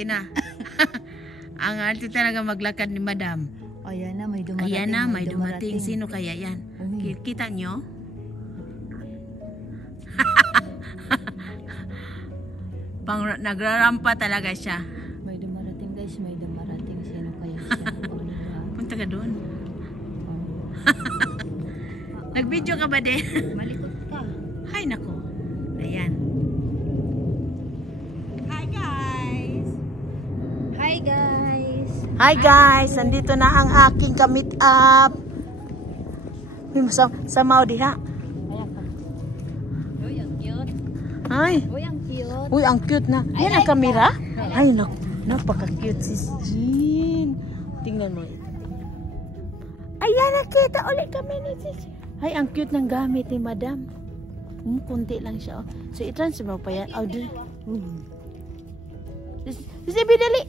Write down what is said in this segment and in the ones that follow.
okay na. Ang arte talaga maglakad ni Madam. Ayan na, may dumating. Ayan na, may dumating. Sino kaya yan? Kita nyo? Nagrarampa talaga siya. May dumarating guys, may dumarating. Sino kaya siya? Punta ka doon. Nag-video ka ba din? Malikot ka. Hay nako. Ayan. Hi guys! Hi guys! Hi guys! Nandito na ang aking ka-meet up. Sa Maudi ha? Uy, ang cute. Ay. Uy, ang cute. Uy, ang cute na. Yan ang kamera? Ay, napaka-cute si Jean. Tingnan mo. Ayan, nakita ulit kami ni Sis. Ay, ang cute ng gamit ni Madam. Kunti lang siya. Oh. So, i-transfer mo pa yan. Oh, Sibi, dali.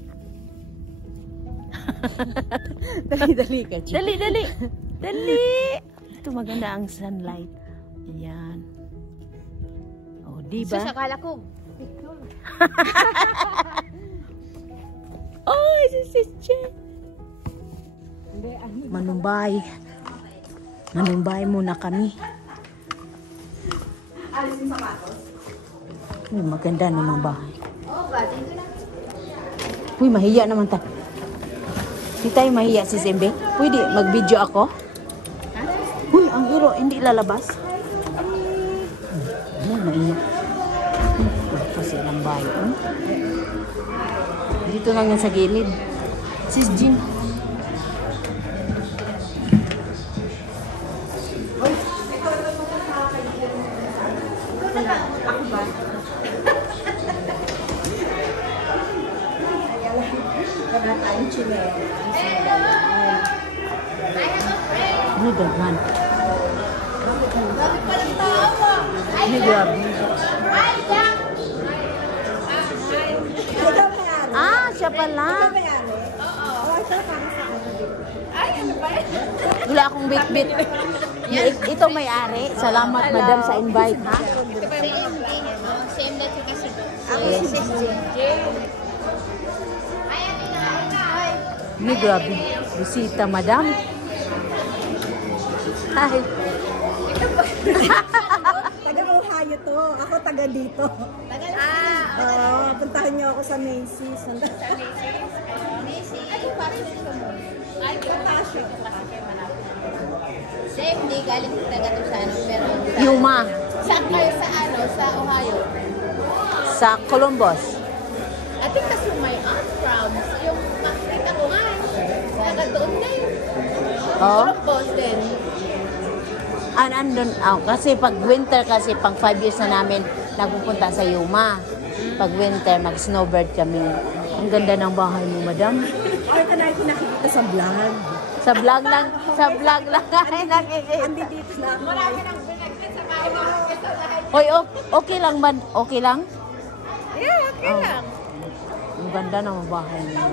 Dali ka, Jean. Dali. Dali. Ito maganda ang sunlight. Ayan. Oh, diba? Sus, akala ko. Oh, si Jean. Manumbay. Manumbay muna kami. Alis yung sapatos. Uy, maganda naman bahay. Oo ba? Dito na. Uy, mahiya naman ta. Di tayo mahiya si Sembe. Pwede mag-video ako? Uy, ang hero, hindi lalabas. Ay, mahiya. Kasi lang bahay. Dito lang yan sa gilid. Sis Jean. Ako ba? Wala tayong chinelo. Ano dagan? Ay, grabe. Ah, siya pala. Wala akong bit-bit. Ito may-ari. Salamat, Madam, sa invite, ha? Same na siya kasi. Ini grabe. Bisita, Madam. Hi. Taga Ohio to. Ako taga dito. Puntahan niyo ako sa Macy's. Sa Macy's? Ano pa rin sa mo? Ay, Patasyo. Same, di galing taga to sa ano, pero... Yuma. Saan kayo sa ano? Sa Ohio? Sa Columbus. I think kasi may aunt from yung makita ko nga. Taga doon na yun. Oh? Columbus din. Andun, kasi pag winter kasi pang 5 years na namin nagpupunta sa Yuma. Pag winter, mag-snowbird kami. Ang ganda ng bahay mo, Madam. Ay, kanay ko nakikita sa vlog. Sa vlog lang ay nakikita. Andi dito na ako. Marami nang binagsin sa bahay. Hoy, okay lang ba? Okay lang? Yeah, okay lang. Ang ganda ng bahay mo.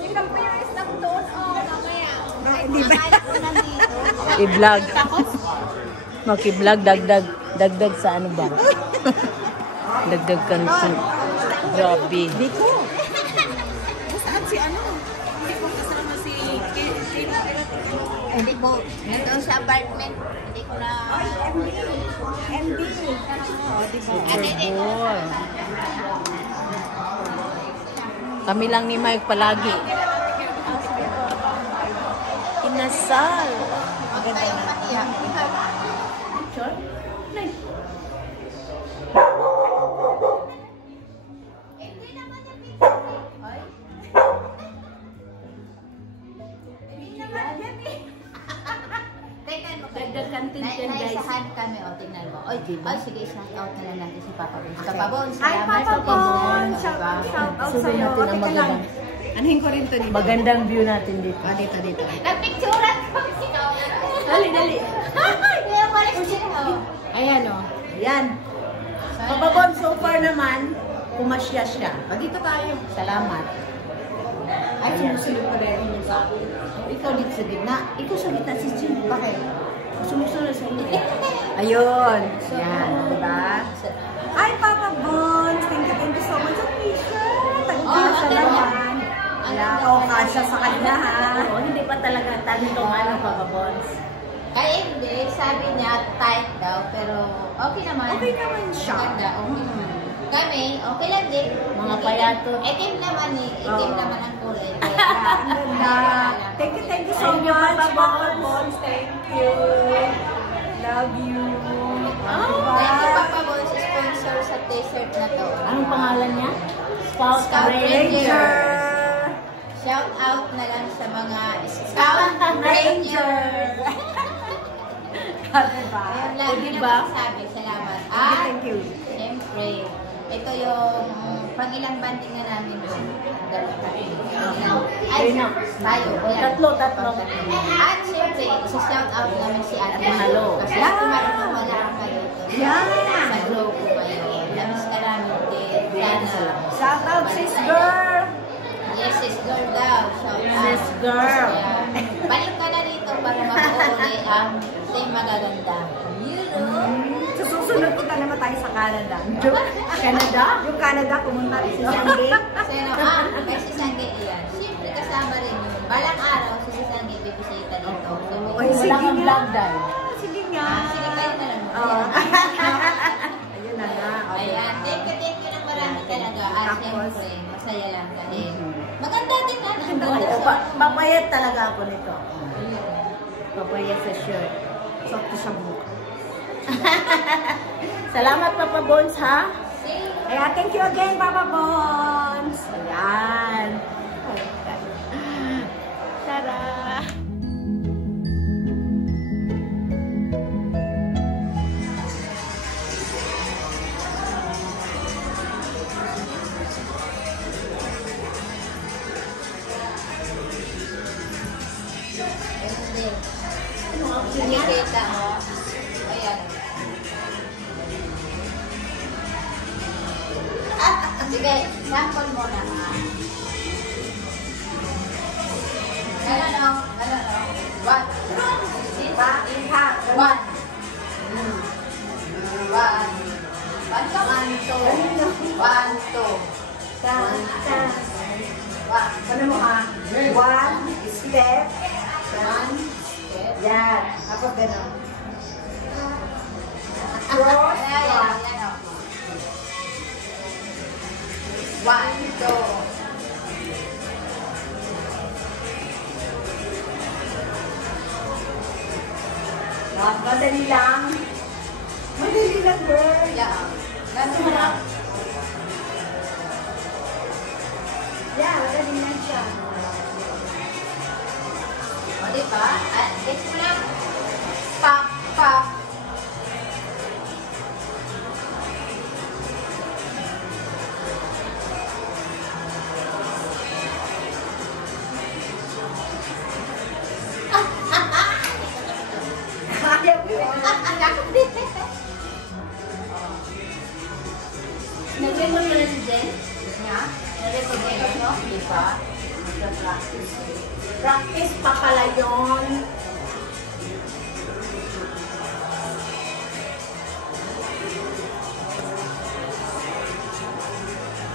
Tingnan mo yung stock doon. Mamaya. Hindi ba? Akala ko nandito. I-vlog. Maki-vlog, dagdag sa ano ba? Dagdag ka sa... Grabe. Dito. Saan si ano? Hindi ko kasama si Hindi po. Nandun sa apartment. Hindi ko na... MD. Superboy. Kami lang ni Mike palagi. Inasal. Maganda yung patiyak. Sure? Nice. Dagdag content yan, guys. Naisahan kami, o tingnan mo. Oy, diba? sige, shout out na lang natin si Papa Bon. Papa Bon, Hi, salamat Papa sa Bon. tips. Shout out Susunod sa'yo. natin ang magandang, Anuhin ko rin to dito. magandang view natin dito. Dito. Nagpicturan ko. Dali. Kaya wala siya. Ayan o. Yan. Papa Bon, so far naman, pumasya siya. Dito tayo. Salamat. Ay, sumusunod pa rin yun sa akin. Ikaw dito sa gitna. Ikaw sa gitna si Jim. Bakit? Sumusunod sa inyo. Ayun. Yan. Diba? Hi, Papa Bon. Thank you so much. Sa t-shirt. naman. Kaya, kasya sa kanila ha. Oo, hindi pa talaga talintong ano, Papa Bones. Kaya hindi, sabi niya tight daw, pero okay naman. Okay naman siya. Maganda, okay naman. Kami, okay lang din. Mga payato. Itim naman eh. Itim naman ang kulay. Ang ganda. Thank you so Thank you, much, Papa Papa Bones. Thank you. Love you. Thank you, Papa Bones, sponsor sa t-shirt na to. Anong pangalan niya? Scout Scout Ranger. Shout out na lang sa mga Scout Ranger. Diba? Ayun lang, yun Diba? ang sabi. Salamat. Thank you. Siyempre, ito yung pang-ilang banding na namin doon. Ay, tayo. Tatlo. At siyempre, isa-shout out namin si Ate Malo. Kasi Ate Malo na wala ka kayo. Yeah. Sa globe ko kayo. Namiss ka namin din. Sana. Shout out, sis girl. Yes, sis girl daw. Shout out. Sis girl. Kaya, balik ka na dito para mag-uuli ang team magaganda. You know? Sa susunod punta naman tayo sa Canada. Canada? Yung Canada, pumunta rin si Sandy. Kasi kay si Sandy iyan. Siyempre kasama rin yun. Balang araw, si Sandy bibisita dito. Ay, Wala sige kang nga. vlog dahil. Sige nga. Sige kayo na lang. Oo. Ayun na nga. Okay. Ayan. Thank you ng marami talaga. At Tapos, siyempre, masaya lang kasi. Maganda din na. Papayat talaga ako nito. Papayat sa shirt. sakto sa mukha. Salamat, Papa Bones, ha? Kaya thank you again, Papa Bones. Ayan. Tara! Nakikita mo. Ayan. Sige, sample mo na. Ganun o. Ganun o. One. One. One. One, two. One, two. One. Ano mo ha? One, step. One. Yan. Tapos gano'n. Cross. Ayan, ayan o. One, two. Madali lang. Madali lang, girl. Yeah. Ganun mo lang. Yeah, madali lang siya. O, diba? At next mo lang. Pop, pop. Kaya mo yun. Nag-record mo na si Jen? Nga? Nag-record mo yun, no? Diba? Nag-practice. Practice pa pala yun.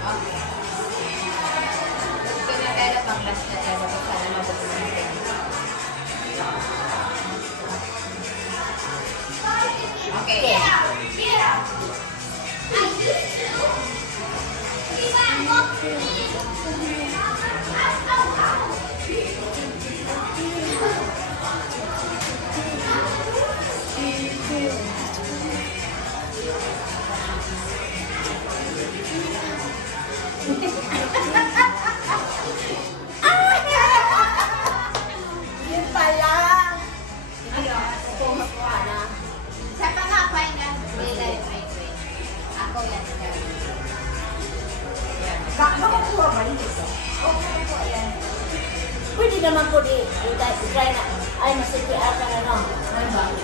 Okay. Kung na tayo pang-class na tayo, dapat sana mabuti natin. Okay. Yun pala. Sa pangapay na, wait. Ako yan. Nakakuha ba yun ito? Okay po yan. Pwede naman po try na. Ay, masipia ka na, no?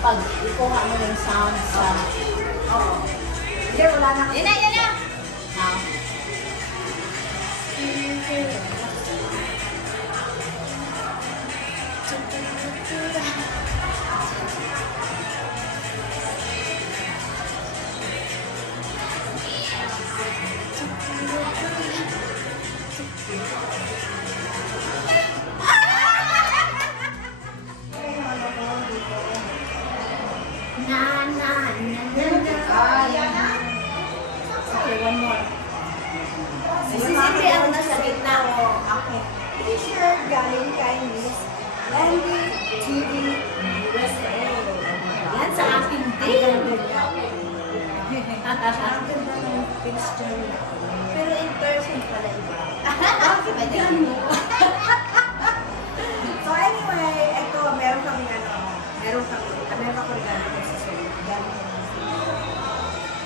Pag ikuha mo yung sound sa... Oo. Hindi, wala na kasi. Yan na. Okay, one more. Si Cindy ang nasa gitna. Okay. T-shirt galing kay Miss Landy TV USA. Yan sa akin din. Ang ganda ng picture. Pero in person pala iba. Bakit yan mo? So anyway, ito, meron kami regalo ko sa sulit. Galing kami.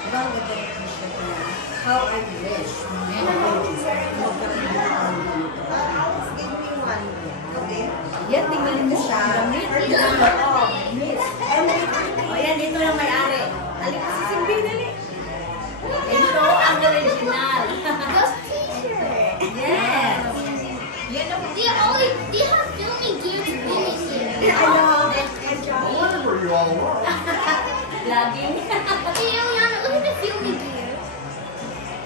Diba ang ganda yung t-shirt niya? How I wish. Give me one. Okay? Yan, tingnan mo siya. Oo. Miss. O yan, dito lang may-ari. Alin ko si Cindy, dali. Ito ang original. Just t-shirt. Yes. Yan ang Do you have filming gear to finish it? Whatever you all want. laging. Yana, look at the filming gear.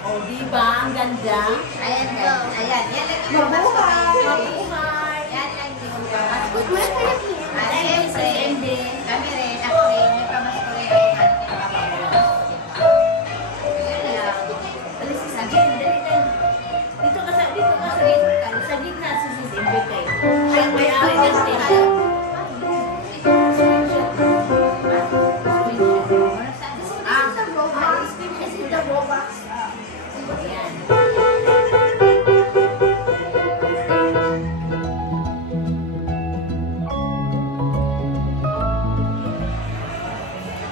O, diba? Ang ganda. Ayan, guys. Ayan. Yan ang Mabuhay! Mabuhay. Yan ang ginagawa. Look, my friend here. Ayan, si Cindy. Kami rin. Ako rin. May pamasko rin ako at kapapagawa. Yun lang. Dali si Sagin. Dali ka. Dito ka sa gitna. Sa gitna si Cindy kayo. Siya ang may-ari ng station. This is the Robux. Ayan.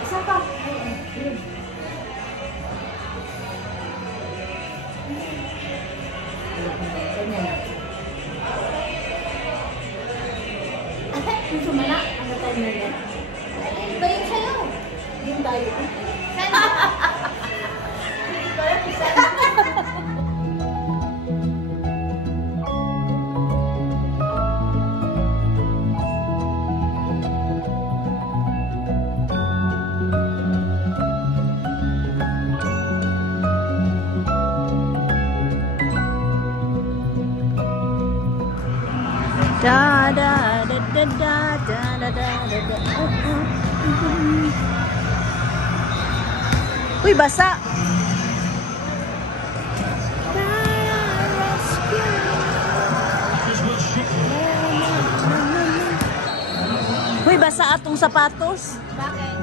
Isa pa. Kung sumala, ano tayo na yan? Balik sa'yo. Yung tayo. Da da da da da da da da da. Uy, basa. Uy, basa atong sapatos. Bakit?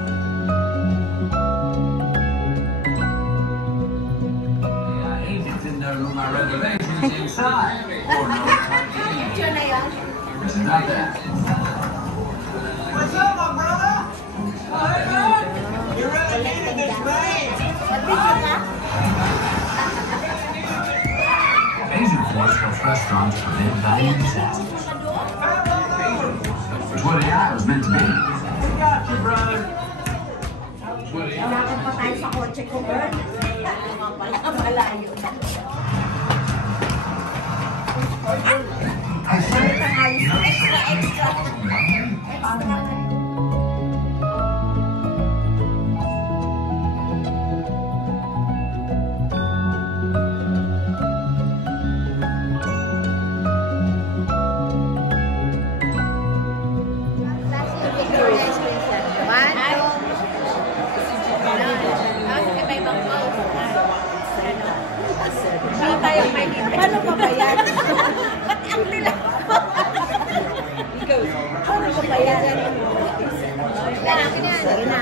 Agents in there know my reservations inside. Or no, Picture na yan. not that. What's up, my brother? Hey, man. You really needed this thing. Picture ka? Asian Force helps restaurants prevent value disasters. 20 hours meant to be. We got you, brother. 20 hours. Bakit pa tayo sa kotse ko, girl? Malayo na. Bakit ang ayos? Extra. Paano pa ba yan? Ba't ang nila? Paano pa ba yan? Sige na.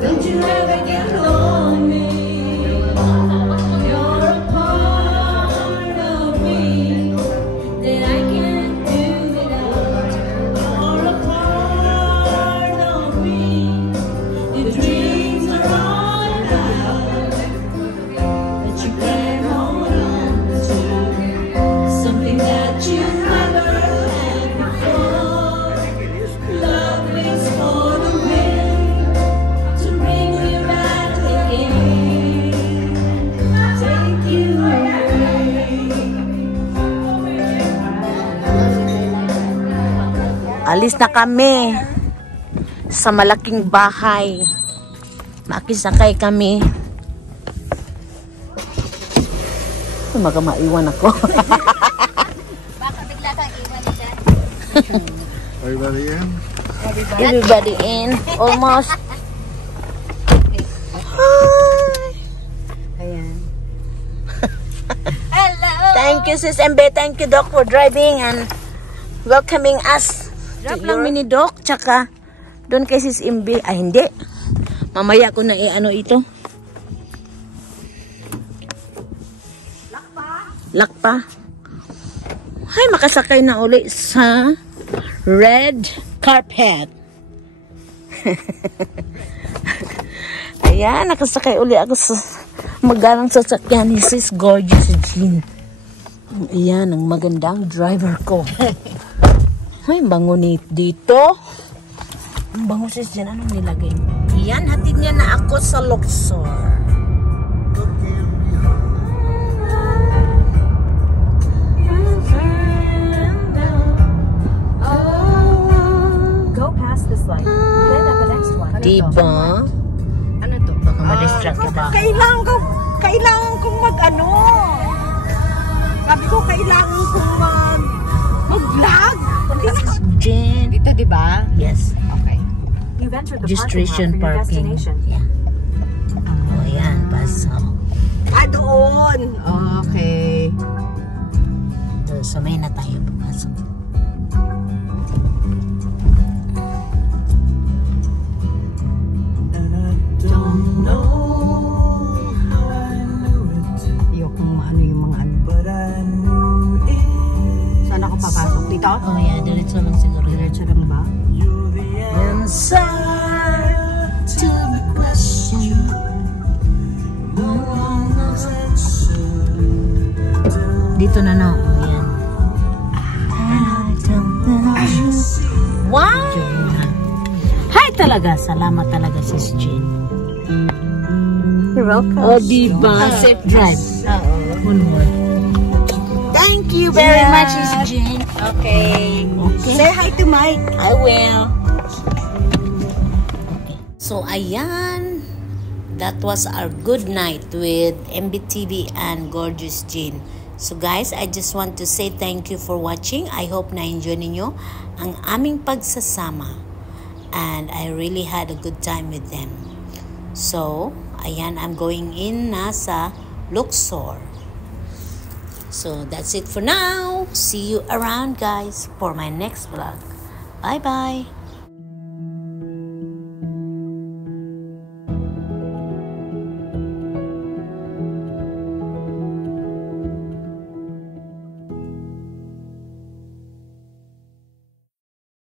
Don't you ever get lonely? You're a part of me that I can't Alis na kami sa malaking bahay. Makisakay kami. Baka maiwan ako. Baka bigla kang iwan dyan. Everybody in? Everybody in. Almost. Ayan. Hello! Thank you, Sis MB. Thank you, Doc, for driving and welcoming us. Drop lang mini Doc, tsaka doon kay Sis MB. Ay, hindi. Mamaya ko na i-ano ito. Lakpa. Ay, makasakay na uli sa red carpet. Ayan, nakasakay uli ako sa magalang sasakyan ni Sis Gorgeous Jean. Ayan, ang magandang driver ko. Ay, bango dito. Ang bango Sis Jean, anong nilagay mo? Ayan, hatid niya na ako sa Luxor. Diba? Ano to? Baka ma-distract ka. Kailangan kong mag-ano. Sabi ko, kailangan kong mag-vlog. Jen. Dito, di ba? Yes. Okay. Registration parking. Yeah. Oh, yan. Pasok. Doon. Okay. So, may na tayo papasok. Don't know how I knew it, Yung ano yung mga ano. but I knew it. Saan ako papasok? Dito? Oh, yeah. Diretso lang siguro. Diretso lang ba? You're the Answer to the question. no longer answer. Dito na no. Ayan. Wow! Hi talaga. Salamat talaga, Sis Jean. You're welcome. Oh, diba? Safe drive. One more. Thank you very much, Sis Jean. Okay. Okay. Say hi to Mike. I will. Okay. So, ayan. That was our good night with MBTV and Gorgeous Jean. So guys, I just want to say thank you for watching. I hope na-enjoy ninyo ang aming pagsasama. And I really had a good time with them. So, ayan, I'm going in na sa Luxor. So, that's it for now. See you around, guys, for my next vlog. Bye-bye.